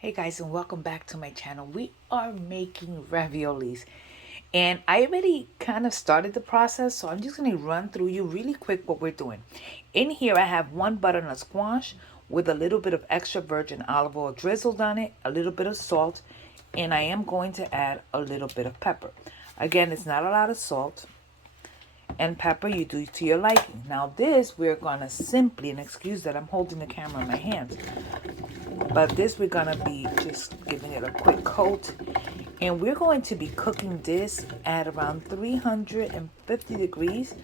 Hey guys, and welcome back to my channel. We are making raviolis, and I already kind of started the process, so I'm just going to run through you really quick what we're doing. In here I have one butternut squash with a little bit of extra virgin olive oil drizzled on it, a little bit of salt, and I am going to add a little bit of pepper. Again, it's not a lot of salt and pepper, you do to your liking. Now this we're going to simply, and excuse that I'm holding the camera in my hands, but this we're gonna be just giving it a quick coat, and we're going to be cooking this at around 350 degrees,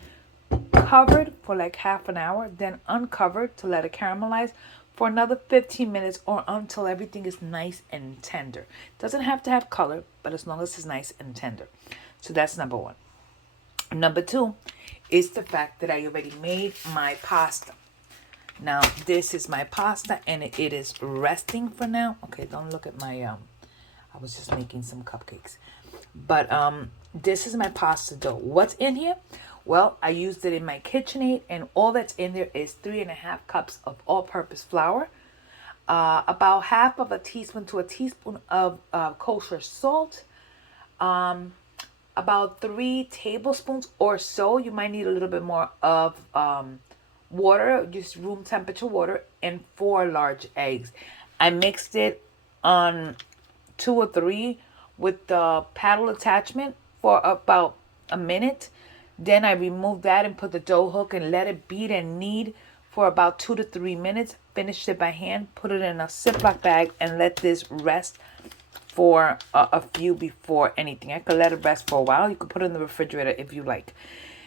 covered for like half an hour, then uncovered to let it caramelize for another 15 minutes or until everything is nice and tender. Doesn't have to have color, but as long as it's nice and tender. So that's number one. Number two is the fact that I already made my pasta. Now this is my pasta, and it is resting for now. Okay, don't look at my I was just making some cupcakes. But this is my pasta dough. What's in here? Well, I used it in my KitchenAid, and all that's in there is 3.5 cups of all-purpose flour, about half of a teaspoon to a teaspoon of kosher salt, about 3 tablespoons or so. You might need a little bit more of water, just room temperature water, and 4 large eggs. I mixed it on 2 or 3 with the paddle attachment for about a minute. Then I removed that and put the dough hook and let it beat and knead for about 2 to 3 minutes. Finished it by hand, put it in a Ziploc bag, and let this rest for a few before anything. I could let it rest for a while. You could put it in the refrigerator if you like.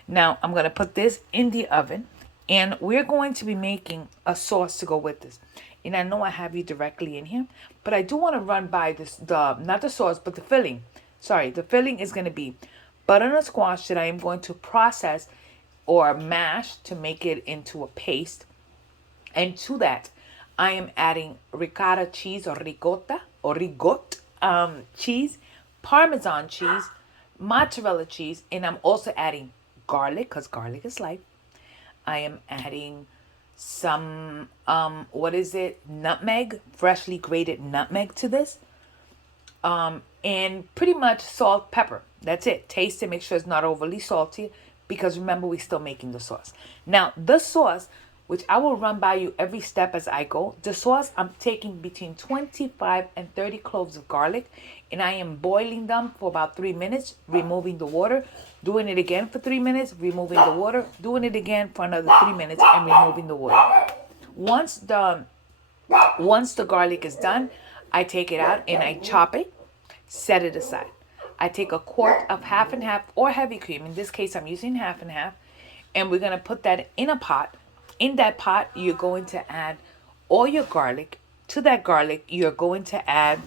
Now I'm going to put this in the oven, and we're going to be making a sauce to go with this. And I know I have you directly in here, but I do want to run by this, not the sauce, but the filling. Sorry, the filling is going to be butternut squash that I am going to process or mash to make it into a paste. And to that, I am adding ricotta cheese or ricotta cheese, Parmesan cheese, mozzarella cheese, and I'm also adding garlic, because garlic is life. I am adding some, nutmeg, freshly grated nutmeg to this. And pretty much salt, pepper. That's it. Taste it, make sure it's not overly salty, because remember, we're still making the sauce. Now, the sauce, which I will run by you every step as I go. The sauce, I'm taking between 25 and 30 cloves of garlic, and I am boiling them for about 3 minutes, removing the water, doing it again for 3 minutes, removing the water, doing it again for another 3 minutes, and removing the water. Once the garlic is done, I take it out and I chop it, set it aside. I take a quart of half and half or heavy cream. In this case, I'm using half and half, and we're going to put that in a pot. In that pot, you're going to add all your garlic. To that garlic, you're going to add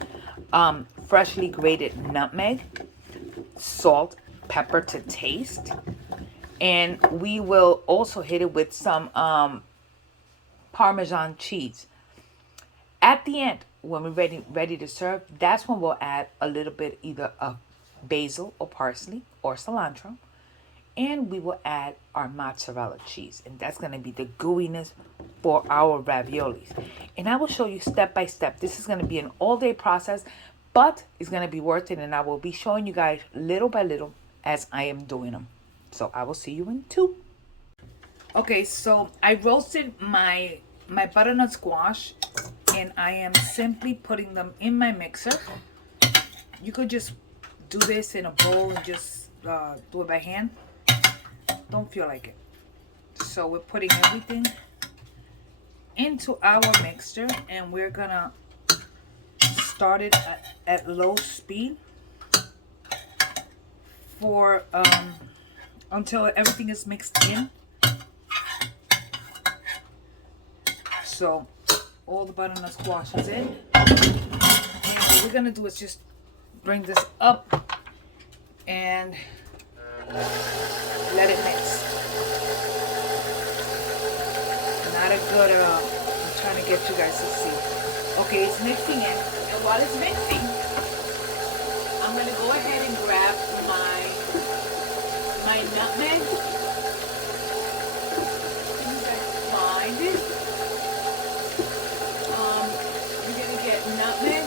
freshly grated nutmeg, salt, pepper to taste, and we will also hit it with some Parmesan cheese. At the end, when we're ready to serve, that's when we'll add a little bit either of basil or parsley or cilantro, and we will add our mozzarella cheese, and that's going to be the gooiness for our raviolis. And I will show you step by step. This is going to be an all-day process, but it's going to be worth it, and I will be showing you guys little by little as I am doing them. So I will see you in 2. Okay, so I roasted my butternut squash, and I am simply putting them in my mixer. You could just do this in a bowl and just do it by hand. Don't feel like it. So we're putting everything into our mixture, and we're gonna start it at low speed for until everything is mixed in. So all the butternut squash is in, and what we're gonna do is just bring this up and let it mix. Not a good, I'm trying to get you guys to see. Okay, it's mixing in, and while it's mixing, I'm gonna go ahead and grab my nutmeg. Can you guys find it? We're gonna get nutmeg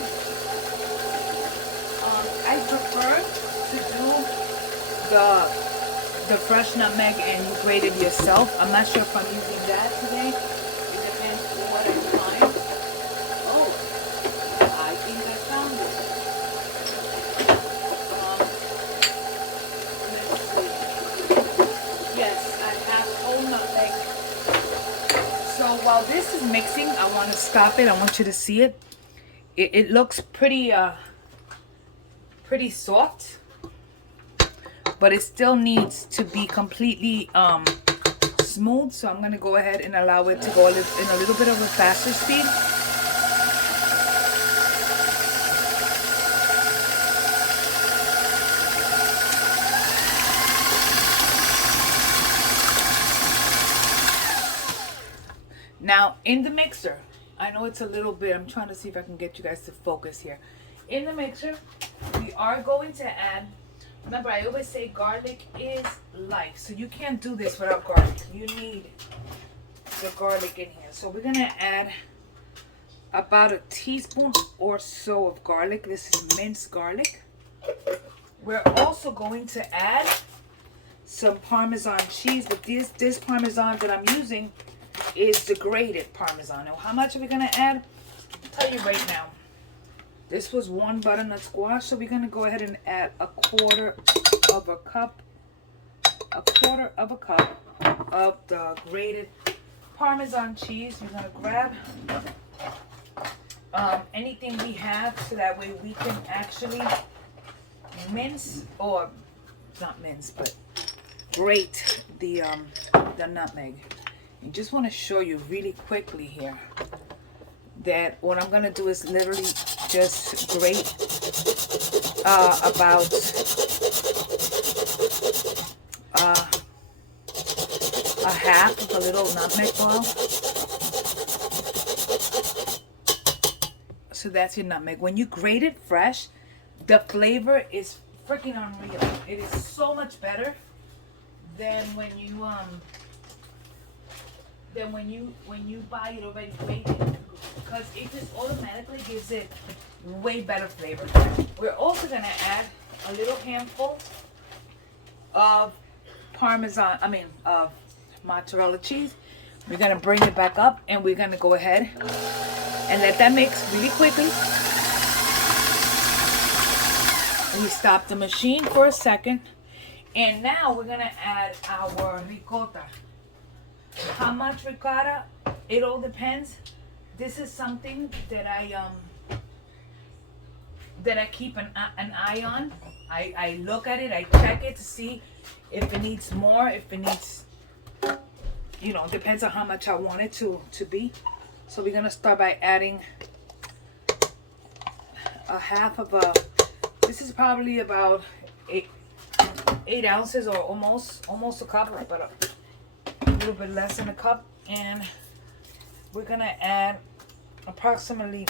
the fresh nutmeg and you grate it yourself. I'm not sure if I'm using that today. It depends on what I find. Oh, I think I found it. Let's see. Yes, I have whole nutmeg. So while this is mixing, I want to stop it. I want you to see it. It looks pretty soft, but it still needs to be completely smooth. So I'm gonna go ahead and allow it to go in a little bit of a faster speed. Now in the mixer, I know it's a little bit, I'm trying to see if I can get you guys to focus here. In the mixer, we are going to add, remember I always say garlic is life. So you can't do this without garlic. You need the garlic in here. So we're gonna add about a teaspoon or so of garlic. This is minced garlic. We're also going to add some Parmesan cheese, but this Parmesan that I'm using is the grated Parmesan. Now, how much are we gonna add? I'll tell you right now. This was 1 butternut squash, so we're gonna go ahead and add a quarter of a cup of the grated Parmesan cheese. We're gonna grab anything we have so that way we can actually mince, or not mince, but grate the nutmeg. I just want to show you really quickly here that what I'm going to do is literally just grate about a half of a little nutmeg ball. So that's your nutmeg. When you grate it fresh, the flavor is freaking unreal. It is so much better than when you buy it already grated, because it just automatically gives it way better flavor. We're also gonna add a little handful of mozzarella cheese. We're gonna bring it back up and we're gonna go ahead and let that mix really quickly. We stop the machine for a second, and now we're gonna add our ricotta. How much ricotta? It all depends. This is something that I keep an eye on. I look at it, I check it to see if it needs more, if it needs, depends on how much I want it to be. So we're gonna start by adding a half of a, this is probably about 8 ounces, or almost a cup, but a little bit less than a cup. And we're gonna add approximately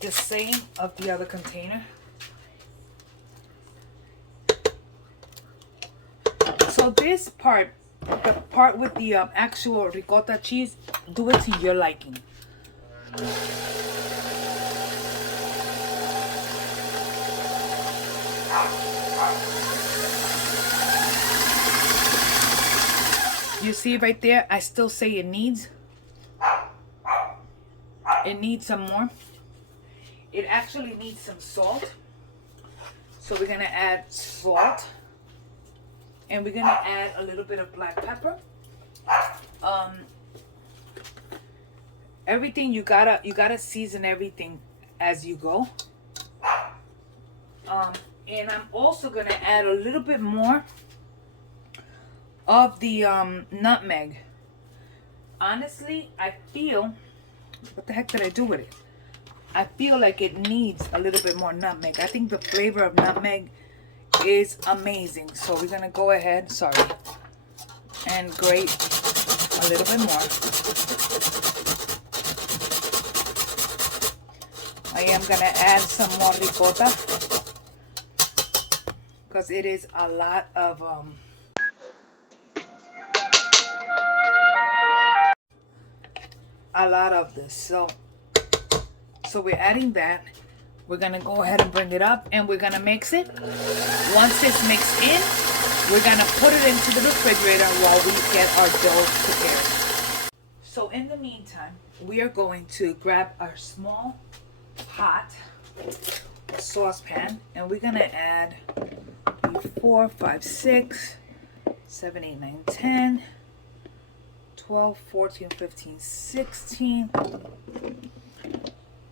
the same of the other container. So this part, the part with the actual ricotta cheese, do it to your liking. You see right there, I still say it needs some more. It actually needs some salt. So we're gonna add salt, and we're gonna add a little bit of black pepper. Everything you gotta season everything as you go. And I'm also gonna add a little bit more of the nutmeg. Honestly, I feel, what the heck did I do with it? I feel like it needs a little bit more nutmeg. I think the flavor of nutmeg is amazing. So we're gonna go ahead, and grate a little bit more. I am gonna add some more ricotta, because it is a lot of this. So we're adding that. We're gonna go ahead and bring it up and we're gonna mix it. Once it's mixed in, we're gonna put it into the refrigerator while we get our dough prepared. So in the meantime, we are going to grab our small pot, saucepan, and we're gonna add 4, 5, 6, 7, 8, 9, 10, 12, 14, 15, 16,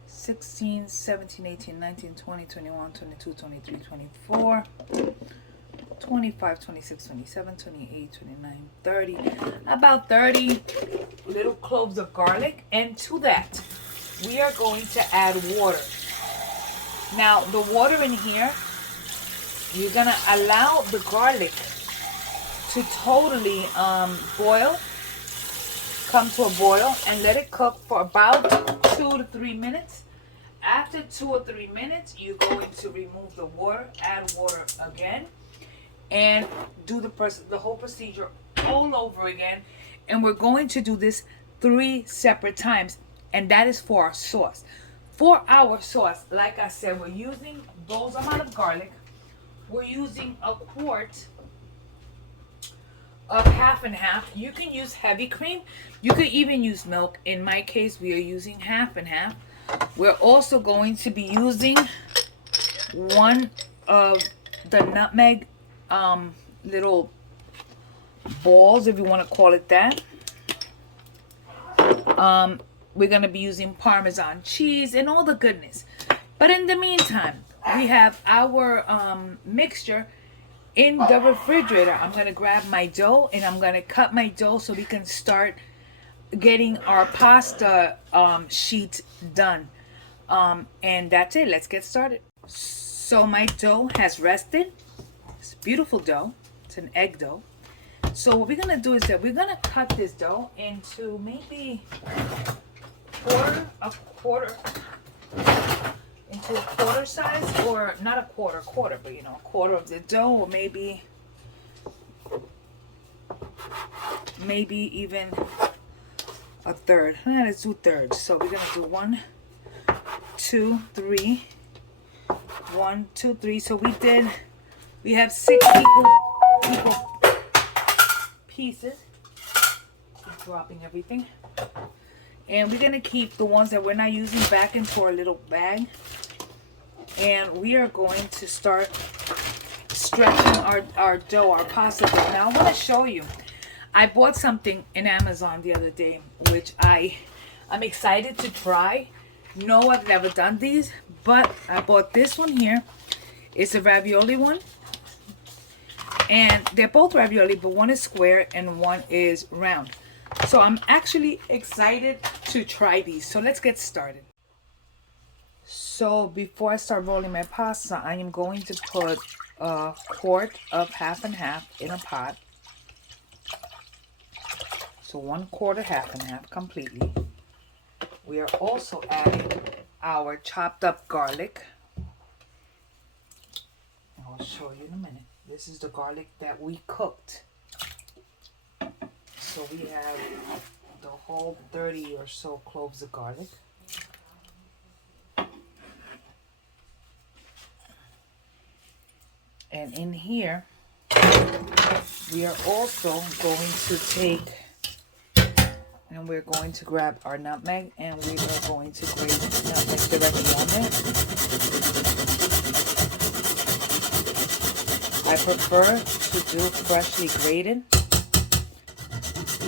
16, 17, 18, 19, 20, 21, 22, 23, 24, 25, 26, 27, 28, 29, 30. About 30 little cloves of garlic. And to that, we are going to add water. Now, the water in here, you're going to allow the garlic to totally boil, come to a boil, and let it cook for about 2 to 3 minutes. After 2 or 3 minutes, you're going to remove the water, add water again, and do the whole procedure all over again. And we're going to do this 3 separate times, and that is for our sauce. For our sauce, like I said, we're using those amount of garlic. We're using a quart of half and half. You can use heavy cream. You could even use milk. In my case, we are using half and half. We're also going to be using one of the nutmeg little balls, if you want to call it that. We're going to be using Parmesan cheese and all the goodness. But in the meantime, we have our mixture in the refrigerator. I'm going to grab my dough and I'm going to cut my dough so we can start getting our pasta sheet done. And that's it. Let's get started. So my dough has rested. It's beautiful dough. It's an egg dough. So what we're going to do is that we're going to cut this dough into maybe a quarter size, or not a quarter, but you know, a quarter of the dough, or maybe even a third. Let's do thirds. So we're gonna do 1, 2, 3. 1, 2, 3. So we have 6 equal pieces. Keep dropping everything. And we're gonna keep the ones that we're not using back into our little bag. And we are going to start stretching our dough, our pasta dough. Now I want to show you. I bought something in Amazon the other day, which I'm excited to try. No, I've never done these, but I bought this one here. It's a ravioli one. And they're both ravioli, but one is square and one is round. So I'm actually excited to try these. So let's get started. So before I start rolling my pasta, I am going to put a quart of half and half in a pot. So 1/4 half and half completely. We are also adding our chopped up garlic. I'll show you in a minute. This is the garlic that we cooked. So we have the whole 30 or so cloves of garlic. And in here, we are also going to take, and we're going to grab our nutmeg, and we are going to grate nutmeg directly on there. I prefer to do freshly grated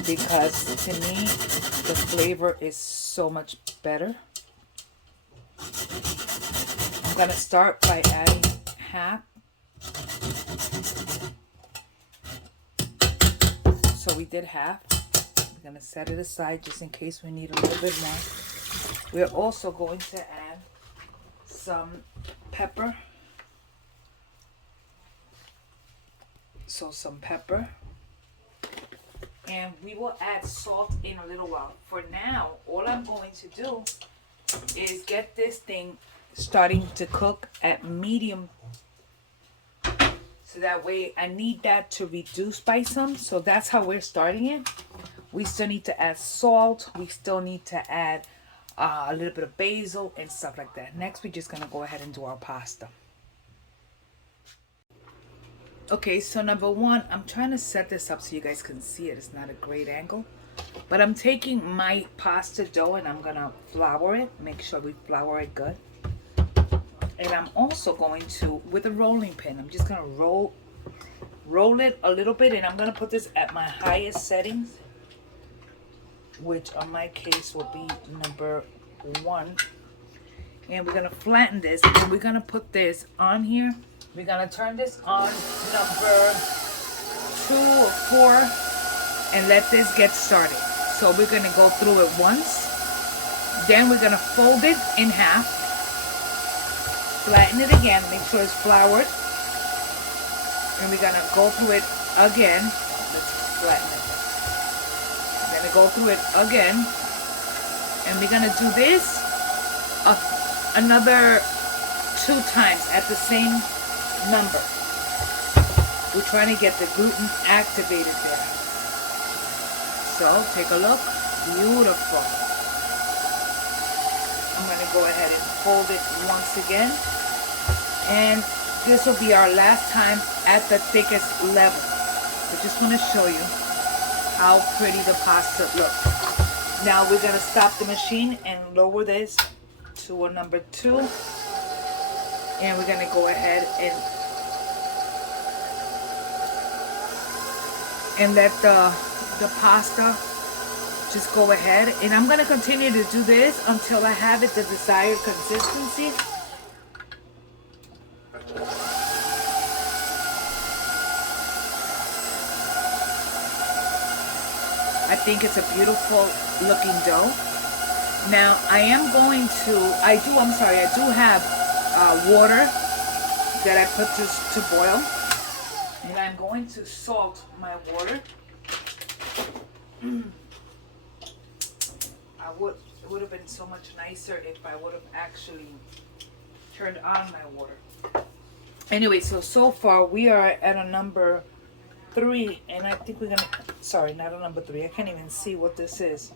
because to me, the flavor is so much better. I'm going to start by adding half. So we did half. We're going to set it aside just in case we need a little bit more. We're also going to add some pepper. So some pepper. And we will add salt in a little while. For now, all I'm going to do is get this thing starting to cook at medium. So that way, I need that to reduce by some. So that's how we're starting it. We still need to add salt. We still need to add a little bit of basil and stuff like that. Next, we're just gonna go ahead and do our pasta. Okay, so number one, I'm trying to set this up so you guys can see it. It's not a great angle, but I'm taking my pasta dough and I'm gonna flour it. Make sure we flour it good. And I'm also going to, with a rolling pin, I'm just gonna roll it a little bit, and I'm gonna put this at my highest settings, which on my case will be number 1. And we're gonna flatten this, and we're gonna put this on here. We're gonna turn this on number 2 or 4 and let this get started. So we're gonna go through it once, then we're gonna fold it in half, flatten it again, make sure it's floured, and we're gonna go through it again. Let's flatten it. We're gonna go through it again, and we're gonna do this another 2 times at the same number. We're trying to get the gluten activated there. So take a look. Beautiful. I'm going to go ahead and fold it once again. And this will be our last time at the thickest level. I just want to show you how pretty the pasta looks. Now we're going to stop the machine and lower this to a number 2. And we're going to go ahead and let the pasta just go ahead. And I'm going to continue to do this until I have it the desired consistency. I think it's a beautiful looking dough. Now I am going to, I do have water that I put to boil, and I'm going to salt my water. It would have been so much nicer if I would have actually turned on my water. Anyway, so far we are at a number 3, and I think we're gonna, sorry, not a number 3. I can't even see what this is,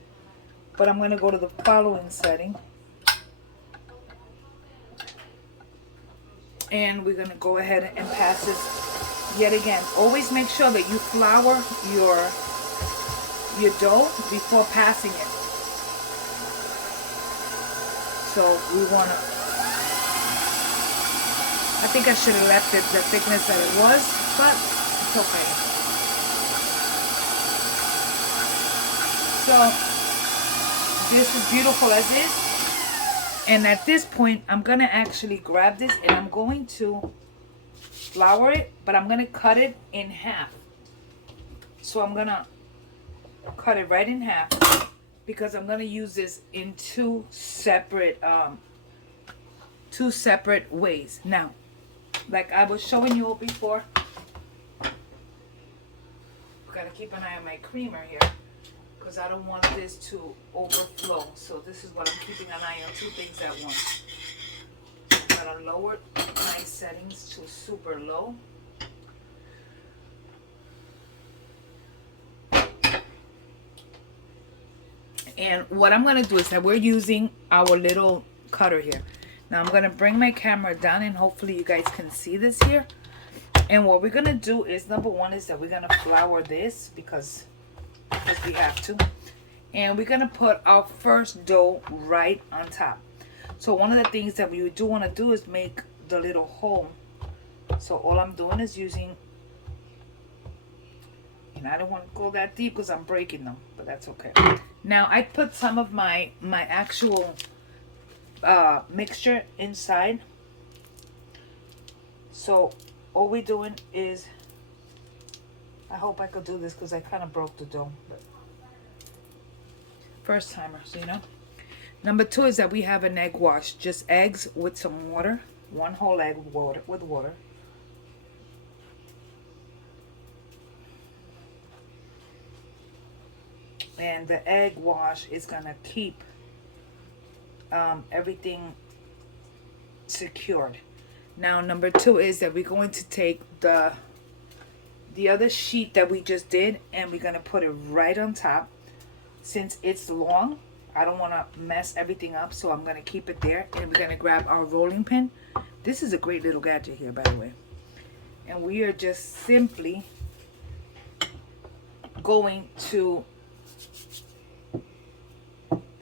but I'm gonna go to the following setting. And we're gonna go ahead and pass this yet again. Always make sure that you flour your dough before passing it. So we wanna, I think I should have left it the thickness that it was, but it's okay. So this is beautiful as is. And at this point, I'm going to actually grab this and I'm going to flour it, but I'm going to cut it in half. So I'm going to cut it right in half because I'm going to use this in 2 separate ways. Now, like I was showing you before, got to keep an eye on my creamer here, because I don't want this to overflow. So this is what I'm keeping an eye on, 2 things at once. I'm going to lower my settings to super low. And what I'm going to do is that we're using our little cutter here. Now I'm going to bring my camera down and hopefully you guys can see this here. And what we're going to do is, number 1 is that we're going to flour this because we have to, and we're gonna put our first dough right on top. So one of the things that we do want to do is make the little hole. So all I'm doing is using, and I don't want to go that deep because I'm breaking them, but that's okay. Now I put some of my actual mixture inside. So all we're doing is, I hope I could do this because I kind of broke the dough. But first timers, you know. Number 2 is that we have an egg wash. Just eggs with some water. 1 whole egg with water. And the egg wash is going to keep everything secured. Now number 2 is that we're going to take the other sheet that we just did and we're going to put it right on top. Since it's long, I don't want to mess everything up, so I'm going to keep it there. And we're going to grab our rolling pin. This is a great little gadget here, by the way. And we are just simply going to,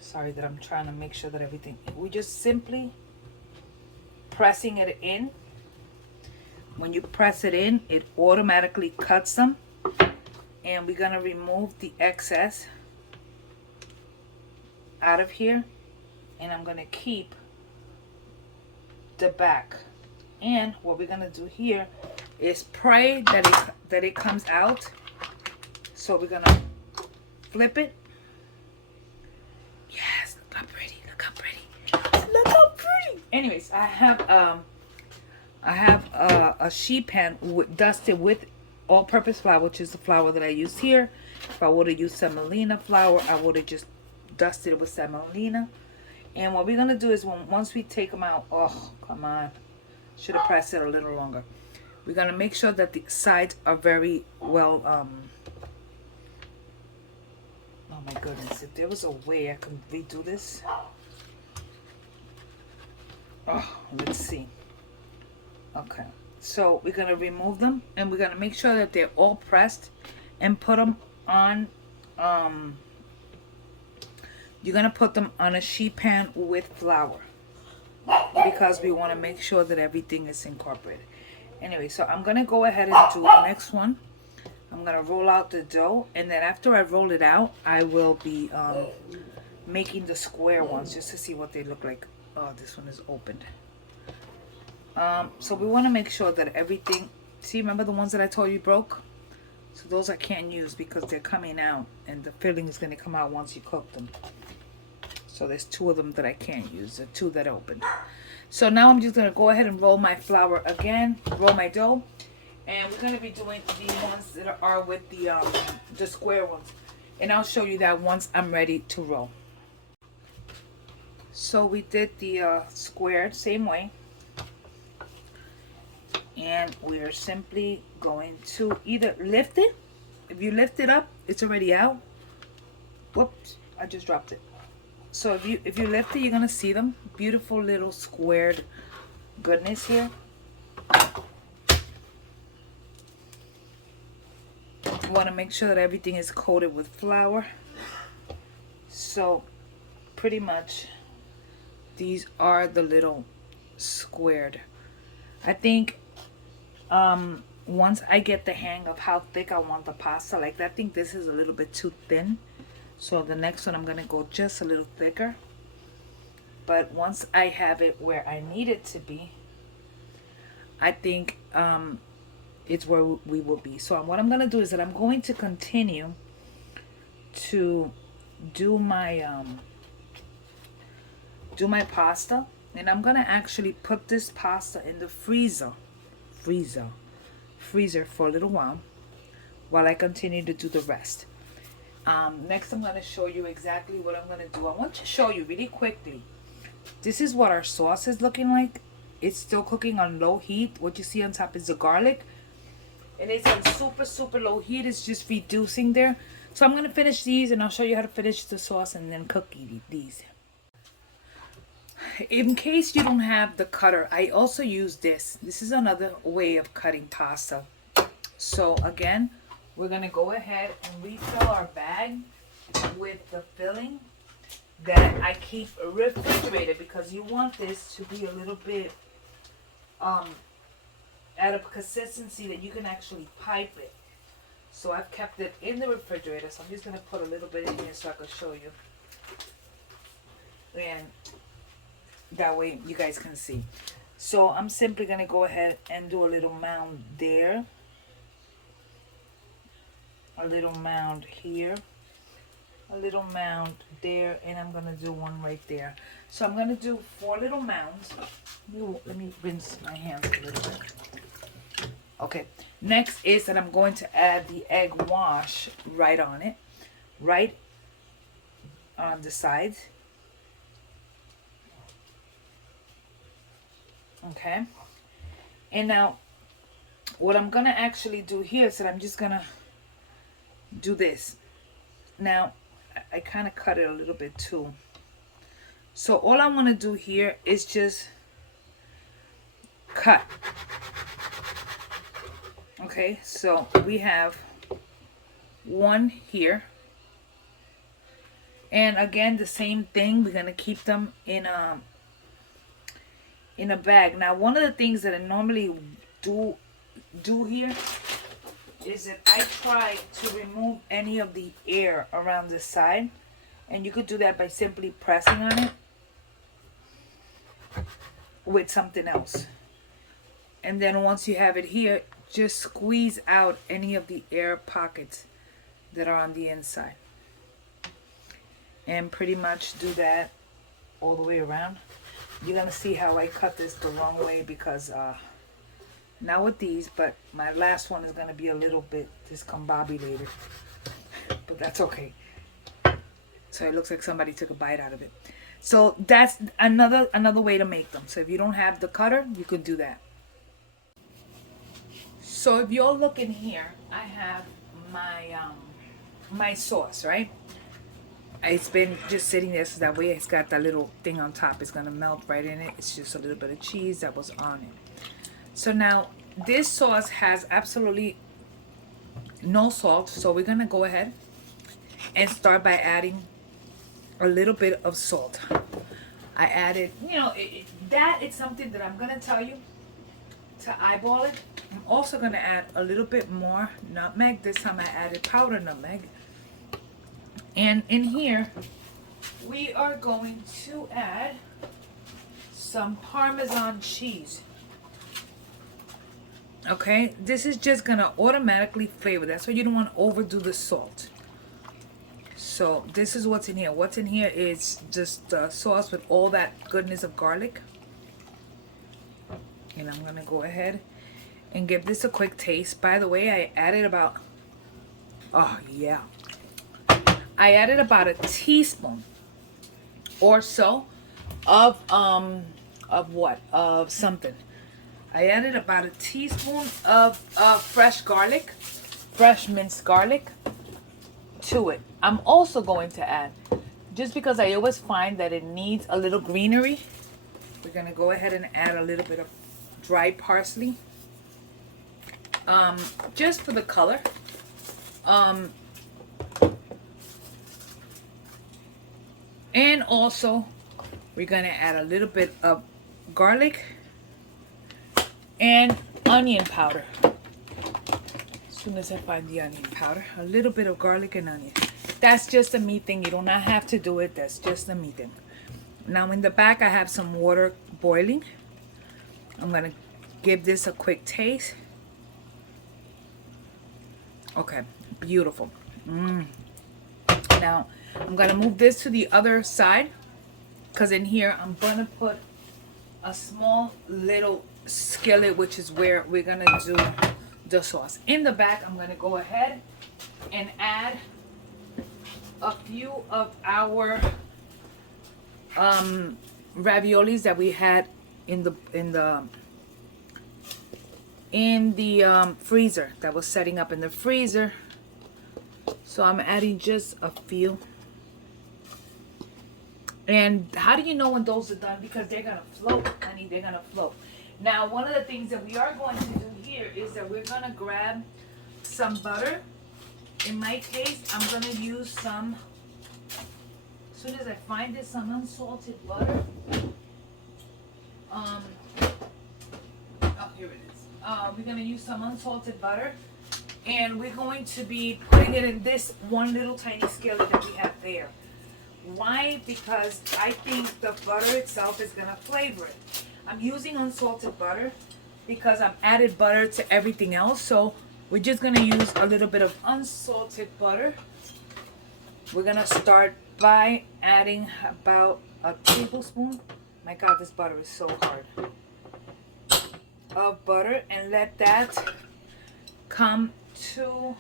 sorry that I'm trying to make sure that everything, we just simply pressing it in. When you press it in, it automatically cuts them. And we're going to remove the excess out of here. And I'm going to keep the back. And what we're going to do here is pray that it comes out. So we're going to flip it. Yes, look how pretty. Look how pretty. Look how pretty. Anyways, I have a sheet pan dusted with all-purpose flour, which is the flour that I use here. If I would have used semolina flour, I would have just dusted it with semolina. And what we're going to do is once we take them out, oh, come on. Should have pressed it a little longer. We're going to make sure that the sides are very well, oh my goodness, if there was a way I could redo this. Oh, let's see. Okay, so we're going to remove them, and we're going to make sure that they're all pressed and put them on, you're going to put them on a sheet pan with flour because we want to make sure that everything is incorporated. Anyway, so I'm going to go ahead and do the next one. I'm going to roll out the dough, and then after I roll it out, I will be making the square ones just to see what they look like. Oh, this one is opened. So we want to make sure that everything, see, remember the ones that I told you broke? So those I can't use because they're coming out, and the filling is going to come out once you cook them. So there's two of them that I can't use, the two that opened. So now I'm just going to go ahead and roll my flour again, roll my dough. And we're going to be doing the ones that are with the square ones. And I'll show you that once I'm ready to roll. So we did the squared same way. And we are simply going to either lift it. If you lift it up, it's already out. Whoops, I just dropped it. So if you lift it, you're going to see them. Beautiful little squared goodness here. You want to make sure that everything is coated with flour. So pretty much these are the little squared. I think once I get the hang of how thick I want the pasta, like I think this is a little bit too thin. So the next one I'm going to go just a little thicker. But once I have it where I need it to be, I think it's where we will be. So what I'm going to do is that I'm going to continue to do my pasta, and I'm going to actually put this pasta in the freezer for a little while I continue to do the rest. Next I'm going to show you exactly what I'm going to do. I want to show you really quickly. This is what our sauce is looking like. It's still cooking on low heat. What you see on top is the garlic. And it's on super low heat. It's just reducing there. So I'm going to finish these, and I'll show you how to finish the sauce and then cook these. In case you don't have the cutter, I also use this. This is another way of cutting pasta. So again, we're going to go ahead and refill our bag with the filling that I keep refrigerated, because you want this to be a little bit at a consistency that you can actually pipe it. So I've kept it in the refrigerator. So I'm just going to put a little bit in here so I can show you. And that way you guys can see. So I'm simply going to go ahead and do a little mound there. A little mound here. A little mound there. And I'm going to do one right there. So I'm going to do 4 little mounds. Let me rinse my hands a little bit. Okay. Next is that I'm going to add the egg wash right on it. Right on the sides. Okay. And now what I'm going to actually do here is that I'm just going to do this. Now, I kind of cut it a little bit too. So all I want to do here is just cut. Okay, so we have one here. And again, the same thing. We're going to keep them in a bag. Now, one of the things that I normally do here is that I try to remove any of the air around the side. And you could do that by simply pressing on it with something else. And then once you have it here, just squeeze out any of the air pockets that are on the inside. And pretty much do that all the way around. You're going to see how I cut this the wrong way because not with these, but my last one is going to be a little bit discombobulated. But that's okay. So it looks like somebody took a bite out of it. So that's another way to make them. So if you don't have the cutter, you could do that. So if you're looking here, I have my sauce, right? It's been just sitting there so that way it's got that little thing on top. It's going to melt right in it. It's just a little bit of cheese that was on it. So now this sauce has absolutely no salt. So we're going to go ahead and start by adding a little bit of salt. I added, that is something that I'm going to tell you to eyeball it. I'm also going to add a little bit more nutmeg. This time I added powdered nutmeg. And in here, we are going to add some Parmesan cheese. Okay, this is just going to automatically flavor. That's why you don't want to overdo the salt. So this is what's in here. What's in here is just sauce with all that goodness of garlic. And I'm going to go ahead and give this a quick taste. By the way, I added about, I added about a teaspoon or so of something. I added about a teaspoon of fresh garlic, fresh minced garlic to it. I'm also going to add, just because I always find that it needs a little greenery, we're going to go ahead and add a little bit of dried parsley, just for the color. And also, we're going to add a little bit of garlic and onion powder. As soon as I find the onion powder, a little bit of garlic and onion. That's just a me thing. You do not have to do it. That's just a me thing. Now in the back, I have some water boiling. I'm going to give this a quick taste. Okay, beautiful. Now, I'm going to move this to the other side, because in here I'm going to put a small little skillet, which is where we're going to do the sauce. In the back, I'm going to go ahead and add a few of our raviolis that we had in the freezer, that was setting up in the freezer. So I'm adding just a few. And how do you know when those are done? Because they're going to float, honey. They're going to float. Now, one of the things that we are going to do here is that we're going to grab some butter. In my case, I'm going to use some, as soon as I find this, some unsalted butter. Oh, here it is. We're going to use some unsalted butter. And we're going to be putting it in this one little tiny skillet that we have there. Why? Because I think the butter itself is going to flavor it. I'm using unsalted butter because I've added butter to everything else. So we're just going to use a little bit of unsalted butter. We're going to start by adding about a tablespoon. My God, this butter is so hard. Of butter, and let that come to,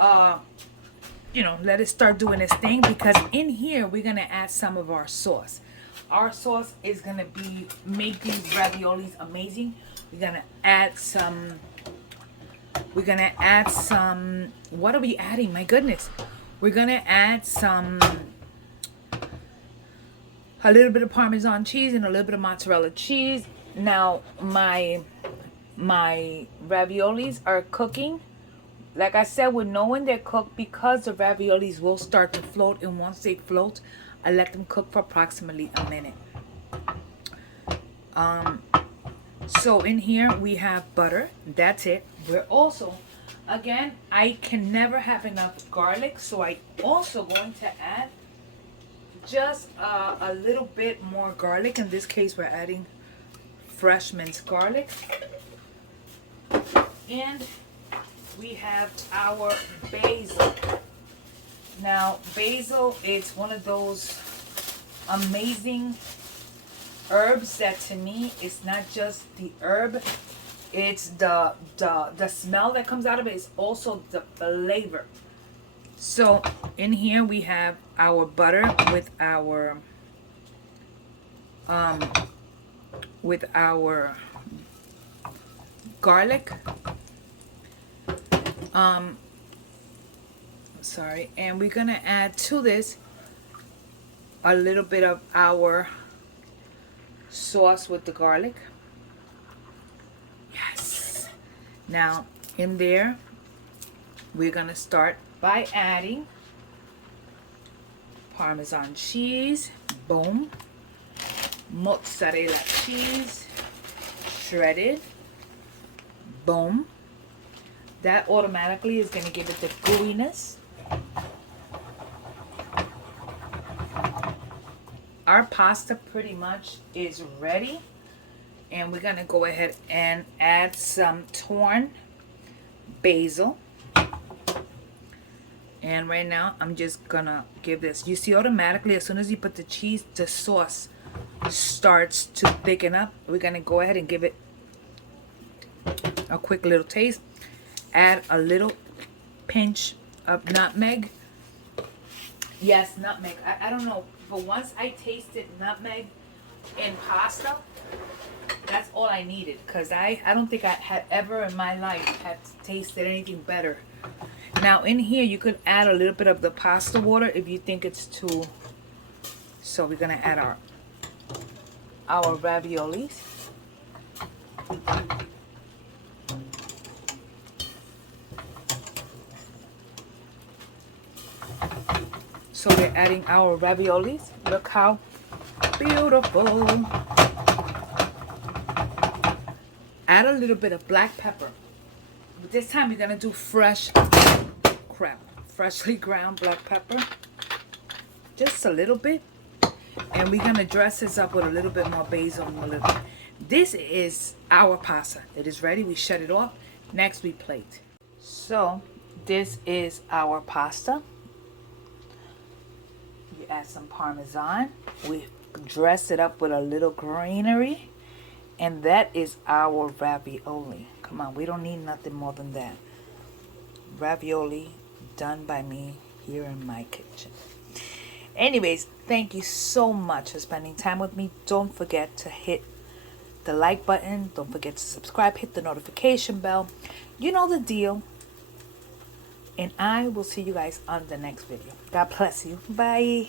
let it start doing its thing, because in here we're going to add some of our sauce. Our sauce is going to make these raviolis amazing. We're going to add some, what are we adding? My goodness. We're gonna add a little bit of Parmesan cheese and a little bit of mozzarella cheese. Now my raviolis are cooking. Like I said, we're knowing they're cooked because the raviolis will start to float, and once they float, I let them cook for approximately a minute. So in here we have butter. That's it. We're also, again, I can never have enough garlic, so I also going to add just a little bit more garlic. In this case, we're adding fresh minced garlic. And we have our basil. Now, basil is one of those amazing herbs that to me it's not just the herb, it's the smell that comes out of it, is also the flavor. So in here we have our butter with our garlic. Sorry, and we're gonna add to this a little bit of our sauce with the garlic. Yes. Now in there we're gonna start by adding Parmesan cheese, boom, mozzarella cheese, shredded, boom. That automatically is going to give it the gooiness. Our pasta pretty much is ready, and we're going to go ahead and add some torn basil. And right now I'm just gonna give this, you see, automatically as soon as you put the cheese, the sauce starts to thicken up. We're gonna go ahead and give it a quick little taste. Add a little pinch of nutmeg. Yes, nutmeg. I don't know, but once I tasted nutmeg in pasta, that's all I needed, because I don't think I had ever in my life had tasted anything better. Now in here you could add a little bit of the pasta water if you think it's too. So we're gonna add our raviolis. So we're adding our raviolis. Look how beautiful. Add a little bit of black pepper. But this time we're gonna do freshly ground black pepper. Just a little bit. And we're gonna dress this up with a little bit more basil and a little bit. This is our pasta. It is ready. We shut it off. Next we plate. So this is our pasta. We add some Parmesan. We dress it up with a little greenery. And that is our ravioli. Come on, we don't need nothing more than that. Ravioli done by me here in my kitchen. Anyways, thank you so much for spending time with me. Don't forget to hit the like button. Don't forget to subscribe. Hit the notification bell. You know the deal. And I will see you guys on the next video. God bless you. Bye.